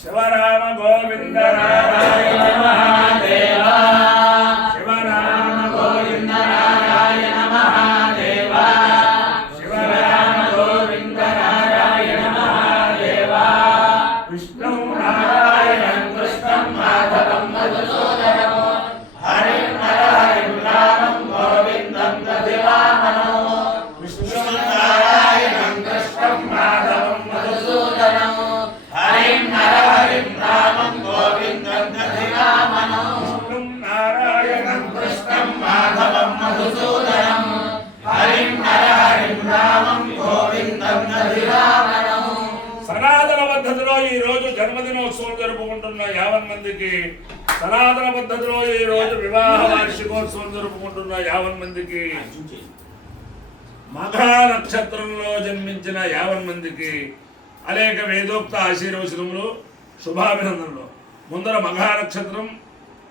శివరామ గోవింద నారాయణ మహాదేవ శివరామ గోవింద నారాయణ మహాదేవ శివరామ గోవింద నారాయణ మహాదేవ విష్ణు నారాయణం కృష్ణం మాధవం మధుసూదనం హరిం హరిం రామం గోవిందం దధివామనో విష్ణు నారాయణం కృష్ణం మాధవం మధుసూదనం హరిం హరిం రామం గోవిందం దధివామనో విష్ణు నారాయణం కృష్ణం మాధవం మధుసూదనం హరిం హరిం రామం గోవిందం దధివామనో. సనాతన పద్ధతిలో ఈ రోజు జన్మదినోత్సవం జరుపుకుంటున్న 50 మందికి, సనాతన పద్ధతిలో ఈ రోజు వివాహ వార్షికోత్సవం జరుపుకుంటున్న 50 మందికి, మఘా నక్షత్రంలో జన్మించిన 50 మందికి అనేక వేదోక్త ఆశీర్వచనములు, శుభాభినందనలు. ముందర మఘా నక్షత్రం,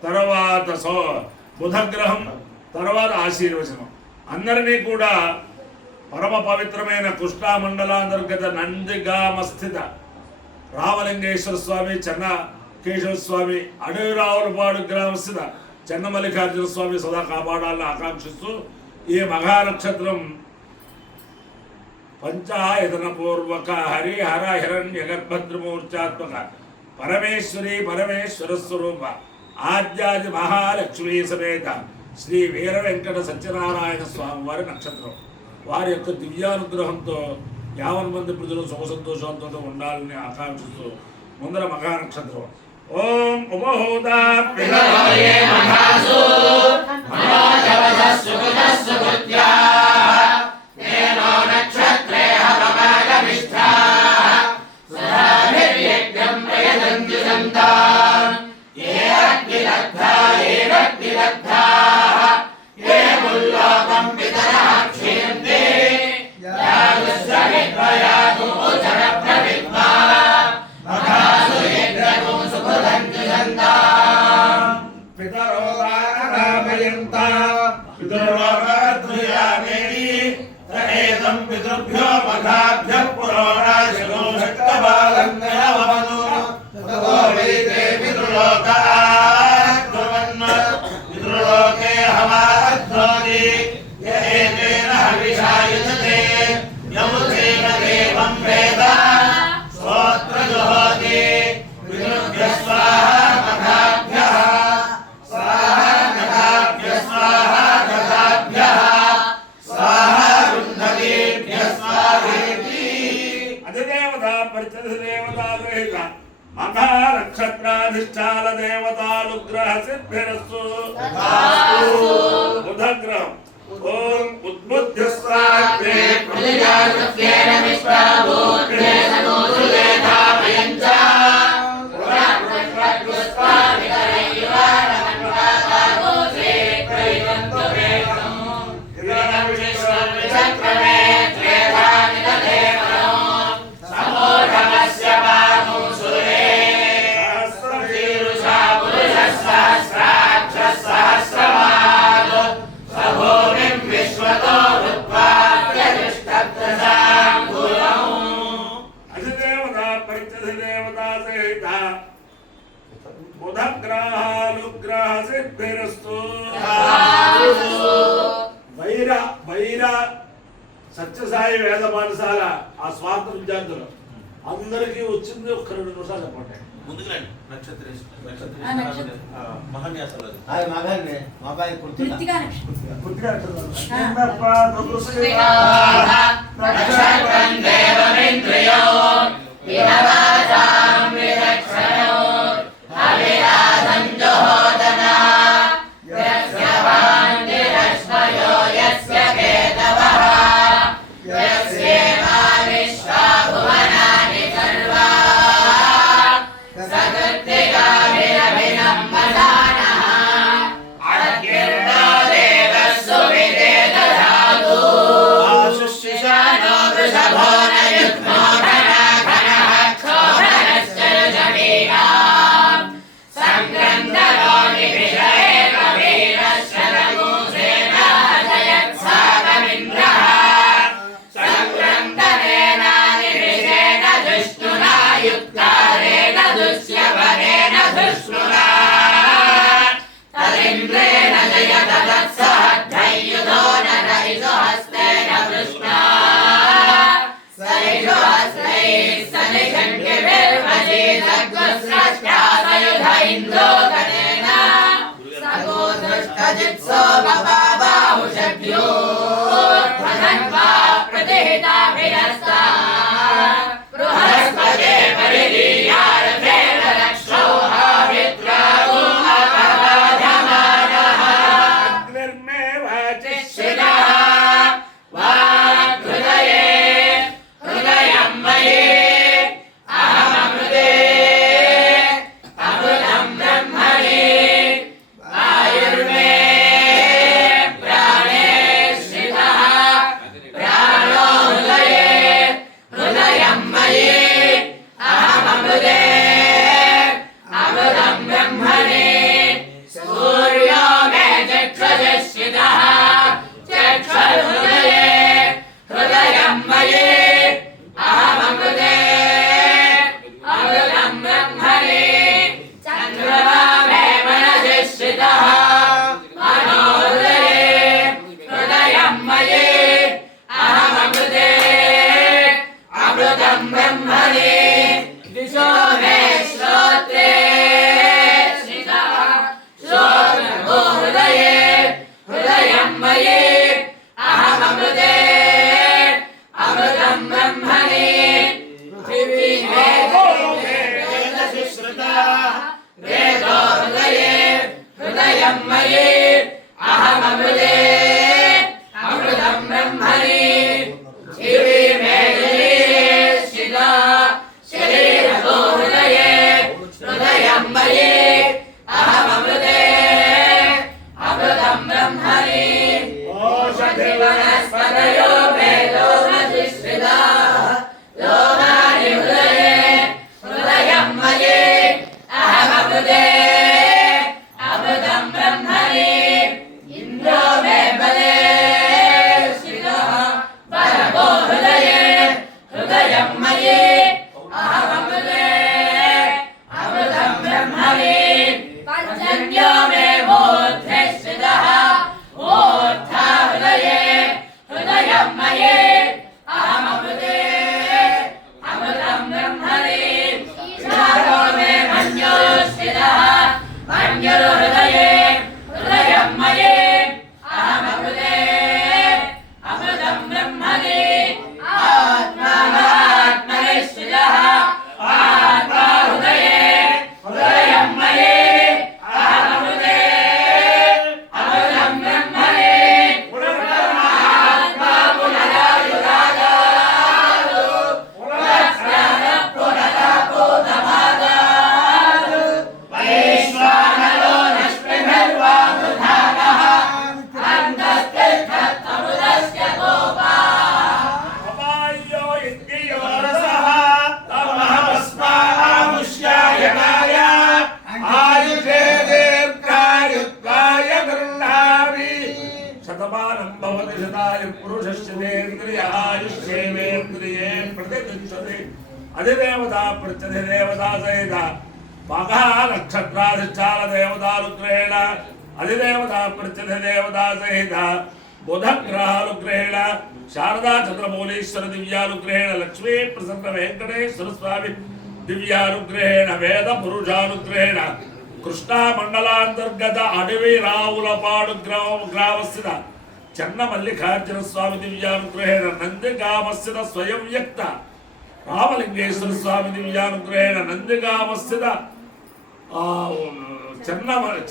తర్వాత బుధగ్రహం, తర్వాత ఆశీర్వచనం. అందరినీ కూడా పరమ పవిత్రమైన కృష్ణామండలాంతర్గత నందిగామస్థిత రామలింగేశ్వర స్వామి, చెన్న కేశవ స్వామి, అడవిరావులపాడు గ్రామస్థిత చెన్నమల్లికార్జున స్వామి సదా కాపాడాలని ఆకాంక్షిస్తూ ఈ మఘా నక్షత్రం పంచాయతన పూర్వక హరిహర హిరణ్య గర్భద్రమూర్చాత్మక పరమేశ్వరి పరమేశ్వర స్వరూప ఆద్యాది మహాలక్ష్మీ సమేత శ్రీ వీర వెంకట సత్యనారాయణ స్వామి వారి నక్షత్రం. వారి యొక్క దివ్యానుగ్రహంతో 50 మంది ప్రజలు సుఖ సంతోషాలతో ఉండాలని ఆకాంక్షిస్తూ ముందర మఘా నక్షత్రం. ఓం ఉపహోదా పితృభ్యో మఘాభ్య పురోణాశిలో శక్తబాలంగనవమను తతో వైతే పితృలోకాద్భవన్ పితృలోకే హవాధ్వోని ఏతేన హవిషాయుజతే యముతేన దేవం వేద స్తోత్ర జుహోతి పితృభ్య స్వాహా మఘాభ్యః స్వాహా నఘాభ్య స్వాహా గఘాభ్యః స్వాహా రుంధదేభ్య స్వాహేతి. అధిదేవత పరిచదేవతా గ్రహీత మఘా నక్షత్రాధిష్టాన దేవతానుగ్రహ సిద్ధిరస్తు బుధగ్రహం. ఓం ఉద్బుద్ధ స్వాహే ప్రతిజాతస్యేన విశ్వాభూతే సనోతులే ధామయంచ బుధగ్రహాలుగ్రహ సిద్ధిరస్తు. వైర సత్యసాయి వేద పాఠశాల ఆ స్వార్థ విద్యార్థులు అందరికీ వచ్చింది. ఒక్క 2 నిమిషాలు చెప్పండి. ముందుకు రండి. నక్షత్ర Shishano Vrishabhona Yudmodana त्यासयुध इन्द्रो गणेन सगो दृष्टजित्सो बबाहुषभ्यो धनन्वा प्रतिहिताभिरस्ता बृहस्पते परिदीयारथेन रक्षो हावित्रागो अपराधमानः अग्निर्मे वाचिष्यितः वाग्हृदये हृदयं मयि अहममृते अमृतं ब्रह्मणि वायुर्मे प्राणे स्थितः प्राणो हृदये हृदयं मयि अहममृते अमृतं ब्रह्मणि सूर्यो मे चक्षुषस्थितः चक्षुर्हृदये हृदयं मयि अहममृते अमृतं ब्रह्मणि चन्द्रमा मे मनसि स्थितः मनोहृदये हृदयं मयि अहममृते अमृतं ब्रह्मणि दिशो मे श्रोत्रे स्थितः श्रोत्रगो हृदये हृदयं मयि अहममृते अमृतं ब्रह्मणि पृथिवी मे वेदसि श्रुता वेदो हृदये हृदयं मयि अहममृते अमृतं ब्रह्मणि पृथिवी मे शरीरे स्थिता शरीरगो हृदये हृदयं मयि अहममृते अमृतं ब्रह्मणि वनस्पतयो वेदो नधिष्ठिताः लोमानि हृदये हृदयं मयि अहममृते अमृतं ब्रह्मणि इन्द्रो मे बले स्थितः बलगो हृदये हृदयं मयि अहममृते अमृतं ब्रह्मणि पर्जन्यो मे मूर्ध्नि स्थितः मूर्धा हृदये हृदयं मयि अहममृते अमृतं ब्रह्मणि ईशानो मे मन्यो स्थितः मन्युर्हृदये हृदयं मयि अहममृते अमृतं ब्रह्मणि आत्मात्मनि स्थितः आत्मा हृदये हृदयं मयि अहममृते अमृतं ब्रह्मणि पुनरात्मा पुनरायुरागादु पुनस्नानः पुनरपूतमादादु वैश्वानरो नश्मिभिर्वामृधानः अन्तस्तिष्ठत्तमृतस्य गोपाः अपायो इन्द्रियो रसः तमहमस्मामुष्यायनाय आयुषे दीर्घायुत्वाय गृह्णामि शतमानं भवति शतायुः पुरुषस्य तेन्द्रिय आयुष्येवेन्द्रिये प्रतिष्ठते अधिदेवता प्रत्यधिदेवता सहित मघा नक्षत्राधिष्ठान देवतानुग्रहेण अधिदेवता प्रत्यधिदेवता सहित बुधग्रहानुग्रहेण शारदा चंद्रमौलीश्वर दिव्यानुग्रहेण लक्ष्मी प्रसन्न वेंकटेश्वर स्वामी दिव्यानुग्रहेण वेद पुरुषानुग्रहेण कृष्णा मंडलांतर्गत अडवी रावुलपाडु ग्रामस्थित चन्नमल्लिकार्जुन स्वामी दिव्यानुग्रहेण नंदिगामस्थित स्वयं व्यक्त रामलिंगेश्वर स्वामी दिव्यानुग्रहेण नंदिगामस्थित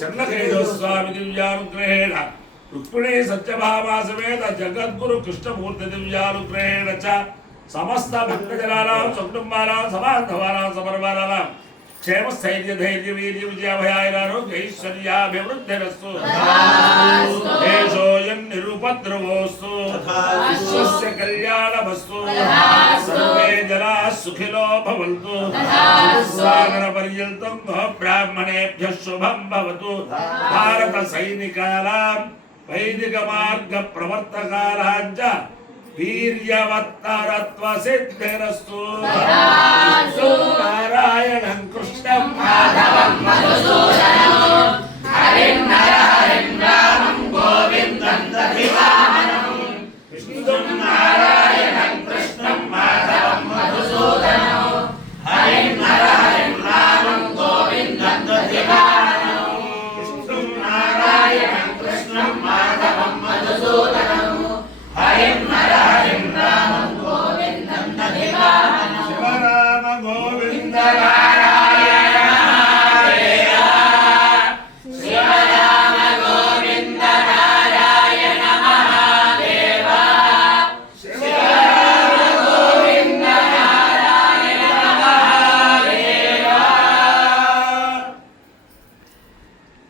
चन्नकेशव स्वामी दिव्यानुग्रहेण रुक्मिणी सत्यभामा समेत जगद्गुरु कृष्णमूर्ति दिव्यानुग्रहेण च समस्त भक्तजनानां सकुटुंबानां समान्तवानां समर्वानां क्षेम स्थैर्य धैर्य वीर्य विजयाभयारोग्य ऐश्वर्याभिवृद्धिरस्तु देशोऽयं निरुपद्रवोऽस्तु विश्वस्य कल्याणमस्तु सर्वे जनाः सुखिनो भवन्तु सागरपर्यन्तं ब्राह्मणेभ्यः शुभं भवतु भारत सैनिकानां वैदिक मार्ग प्रवर्तकानां च वीर्यवत्तरत्व सिद्धिरस्तु